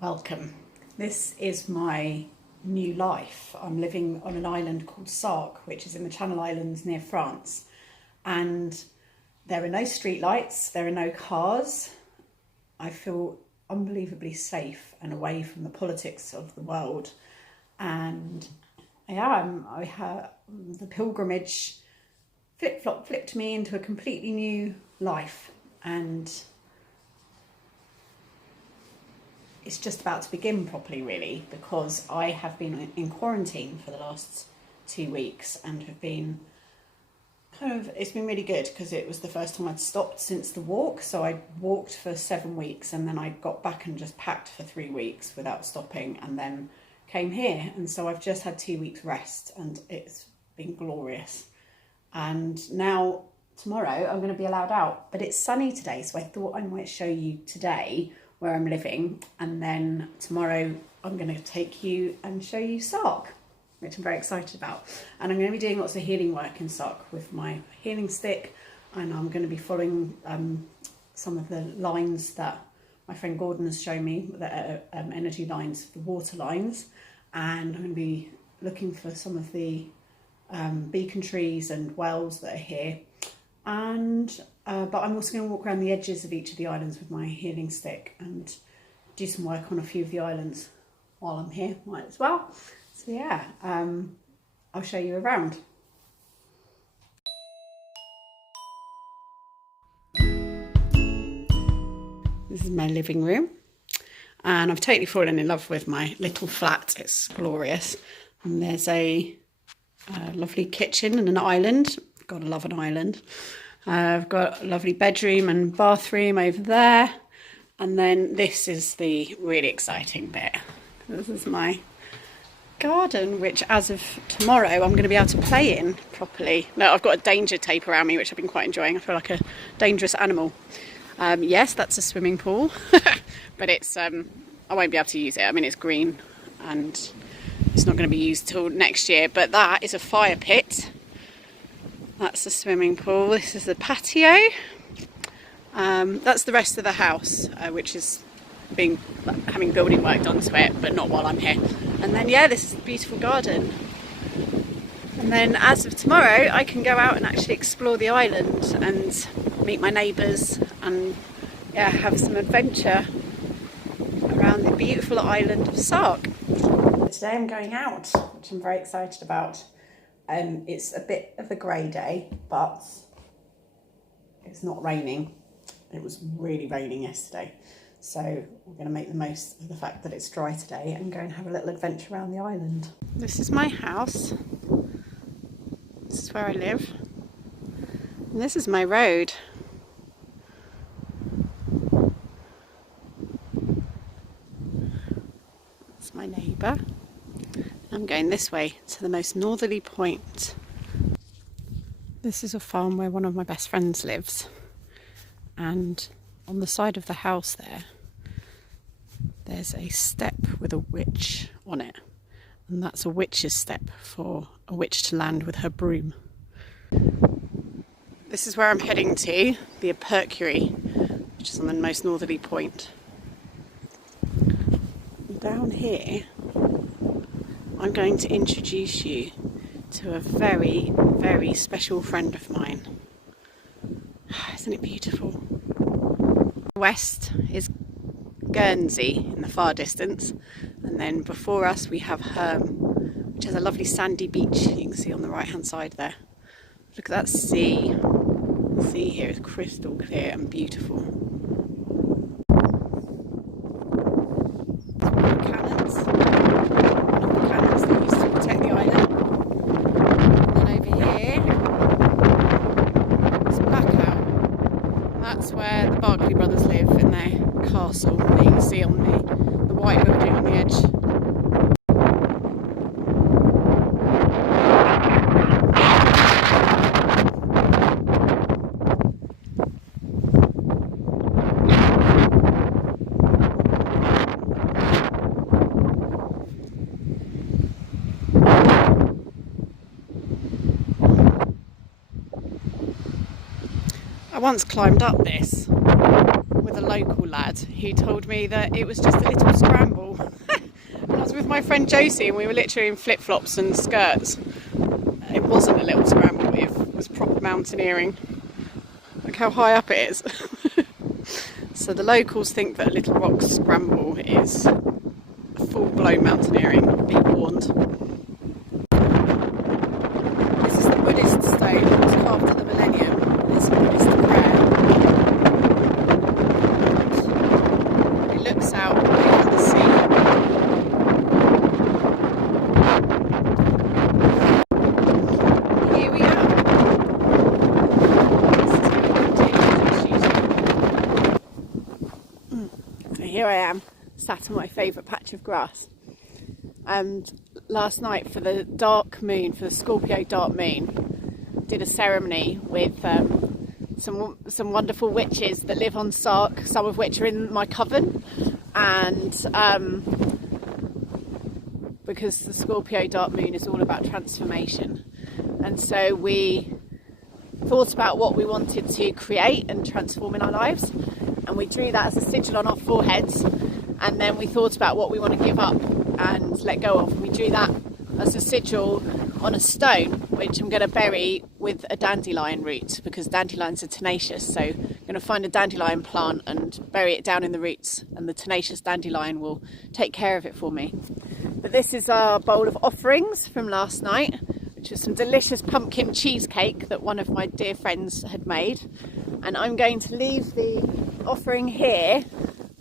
Welcome. This is my new life. I'm living on an island called Sark, which is in the Channel Islands near France. And there are no street lights, there are no cars. I feel unbelievably safe and away from the politics of the world. And the pilgrimage flipped me into a completely new life, and it's just about to begin properly, really, because I have been in quarantine for the last 2 weeks and have been it's been really good because it was the first time I'd stopped since the walk. So I walked for 7 weeks and then I got back and just packed for 3 weeks without stopping, and then came here. And so I've just had 2 weeks rest and it's been glorious. And now tomorrow I'm going to be allowed out, but it's sunny today, so I thought I might show you today where I'm living, and then tomorrow I'm going to take you and show you Sark, which I'm very excited about. And I'm going to be doing lots of healing work in Sark with my healing stick, and I'm going to be following some of the lines that my friend Gordon has shown me, that are energy lines, the water lines, and I'm going to be looking for some of the beacon trees and wells that are here. And but I'm also going to walk around the edges of each of the islands with my healing stick and do some work on a few of the islands while I'm here, might as well. So yeah, I'll show you around. This is my living room, and I've totally fallen in love with my little flat. It's glorious, and there's a lovely kitchen and an island. Gotta love an island. I've got a lovely bedroom and bathroom over there, and then this is the really exciting bit. This is my garden, which as of tomorrow I'm going to be able to play in properly. No, I've got a danger tape around me, which I've been quite enjoying. I feel like a dangerous animal. Yes, that's a swimming pool, but it's I won't be able to use it. I mean, it's green and it's not going to be used till next year. But that is a fire pit. That's the swimming pool. This is the patio. That's the rest of the house, which is having building work done to it, but not while I'm here. And then yeah, this is the beautiful garden. And then as of tomorrow, I can go out and actually explore the island and meet my neighbours and yeah, have some adventure around the beautiful island of Sark. Today I'm going out, which I'm very excited about. It's a bit of a grey day, but it's not raining. It was really raining yesterday. So we're going to make the most of the fact that it's dry today and go and have a little adventure around the island. This is my house. This is where I live. And this is my road. That's my neighbour. I'm going this way to the most northerly point. This is a farm where one of my best friends lives, and on the side of the house there's a step with a witch on it, and that's a witch's step for a witch to land with her broom. This is where I'm heading to, the Apercury, which is on the most northerly point. Down here I'm going to introduce you to a very, very special friend of mine. Isn't it beautiful? West is Guernsey in the far distance, and then before us we have Herm, which has a lovely sandy beach you can see on the right hand side there. Look at that sea. The sea here is crystal clear and beautiful. Brothers live in their castle that you can see on the white building on the edge. I once climbed up this with a local lad who told me that it was just a little scramble. And I was with my friend Josie and we were literally in flip-flops and skirts. It wasn't a little scramble, it was proper mountaineering. Look how high up it is. So the locals think that a little rock scramble is full-blown mountaineering, be warned. This is the Buddhist stone that was carved in the millennium, and it's a Buddhist prayer. It looks out over the sea. Here we are. So here I am, sat on my favourite patch of grass. And last night for the dark moon, for the Scorpio dark moon, did a ceremony with some wonderful witches that live on Sark, some of which are in my coven. And because the Scorpio dark moon is all about transformation. And so we thought about what we wanted to create and transform in our lives. And we drew that as a sigil on our foreheads. And then we thought about what we want to give up and let go of. And we drew that as a sigil on a stone, which I'm going to bury with a dandelion root, because dandelions are tenacious. So I'm going to find a dandelion plant and bury it down in the roots, and the tenacious dandelion will take care of it for me. But this is our bowl of offerings from last night, which was some delicious pumpkin cheesecake that one of my dear friends had made. And I'm going to leave the offering here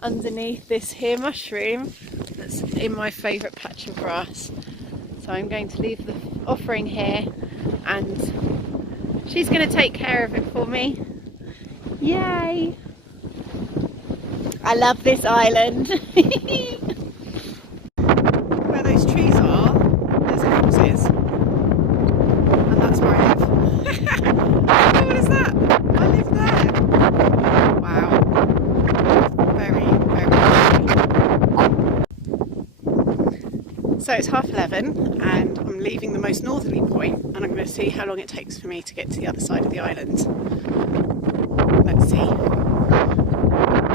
underneath this here mushroom that's in my favourite patch of grass. So I'm going to leave the offering here and she's going to take care of it for me. Yay! I love this island. Where those trees are, there's houses. And that's where I live. Oh, what is that? I live there. Wow. Very, very. So it's 11:30 and I'm leaving the most northerly point, and I'm going to see how long it takes for me to get to the other side of the island. Let's see.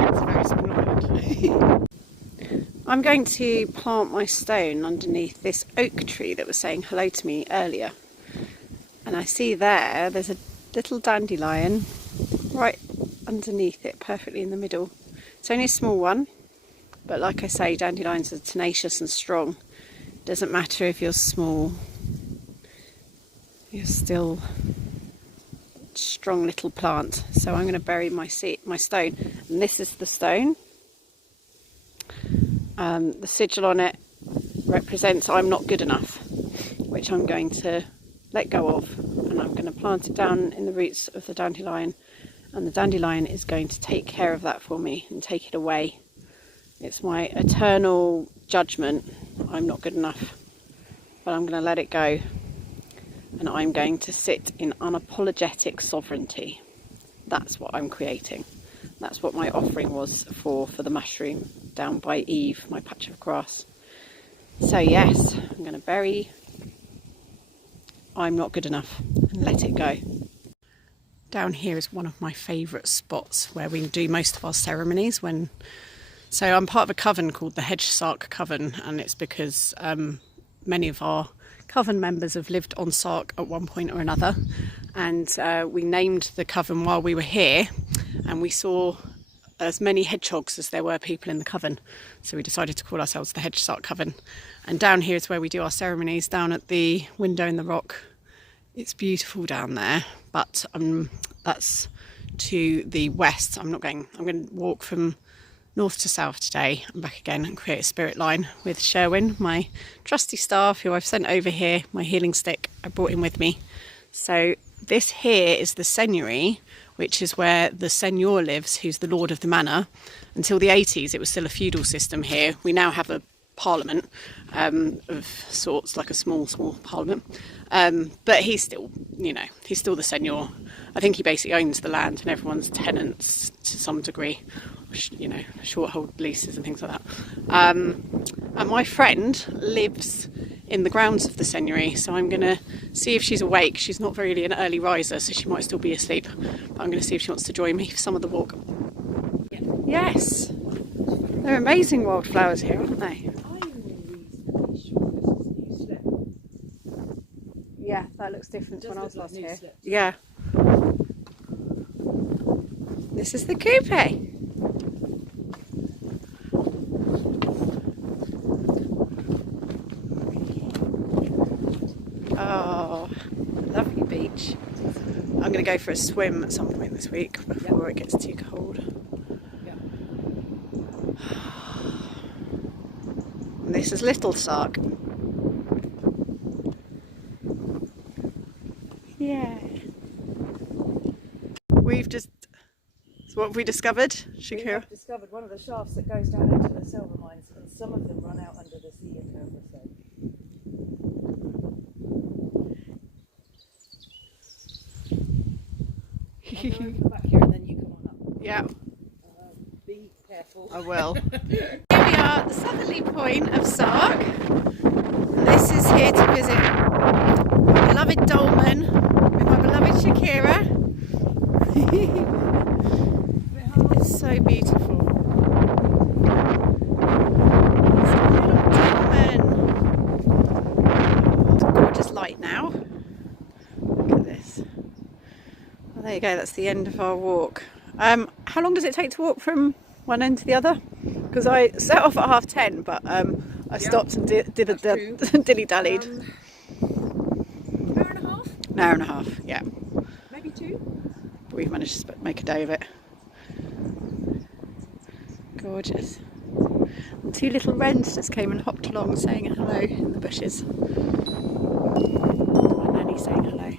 It's a very small island. I'm going to plant my stone underneath this oak tree that was saying hello to me earlier. And I see there's a little dandelion right underneath it, perfectly in the middle. It's only a small one, but like I say, dandelions are tenacious and strong. Doesn't matter if you're small, you're still a strong little plant. So I'm going to bury my stone, and this is the stone. The sigil on it represents I'm not good enough, which I'm going to let go of, and I'm going to plant it down in the roots of the dandelion, and the dandelion is going to take care of that for me and take it away. It's my eternal judgment. I'm not good enough, but I'm going to let it go, and I'm going to sit in unapologetic sovereignty. That's what I'm creating. That's what my offering was for the mushroom down by Eve, my patch of grass. So yes, I'm going to bury I'm not good enough and let it go. Down here is one of my favourite spots where we do most of our ceremonies. So I'm part of a coven called the Hedge Sark Coven, and it's because many of our coven members have lived on Sark at one point or another, and we named the coven while we were here, and we saw as many hedgehogs as there were people in the coven, so we decided to call ourselves the Hedge Sark Coven. And down here is where we do our ceremonies, down at the window in the rock. It's beautiful down there, but that's to the west. I'm going to walk from north to south today and back again and create a spirit line with Sherwin, my trusty staff, who I've sent over here, my healing stick I brought in with me. So this here is the seigneury, which is where the seigneur lives, who's the lord of the manor. Until the 80s, it was still a feudal system here. We now have a parliament of sorts, like a small parliament. But he's still, he's still the seigneur. I think he basically owns the land and everyone's tenants to some degree, short hold leases and things like that. And my friend lives in the grounds of the seigneury, so I'm going to see if she's awake. She's not really an early riser, so she might still be asleep. But I'm going to see if she wants to join me for some of the walk. Yes. They're amazing wildflowers here, aren't they? Yeah, that looks different to when I was last here. Yeah. This is the coupe. Oh, lovely beach. I'm going to go for a swim at some point this week before it gets too cold. And this is Little Sark. Yeah. We've just... So what have we discovered, Shakira? We have discovered one of the shafts that goes down into the silver mines, and some of them run out under the sea in Cobra. I'm going to come back here and then you come on up. Yeah. Be careful. I will. Here we are at the southerly point of Sark. And this is here to visit my beloved Dolmen with my beloved Shakira. It's so beautiful. It's a little Dolmen. It's a gorgeous light now. Look at this. Well, there you go, that's the end of our walk. How long does it take to walk from one end to the other? Because I set off at 10:30, but I stopped and did a dilly-dallied. An hour and a half? An hour and a half, yeah. Maybe 2? But we've managed to make a day of it. Gorgeous. And 2 little wrens just came and hopped along saying hello in the bushes. My nanny saying hello.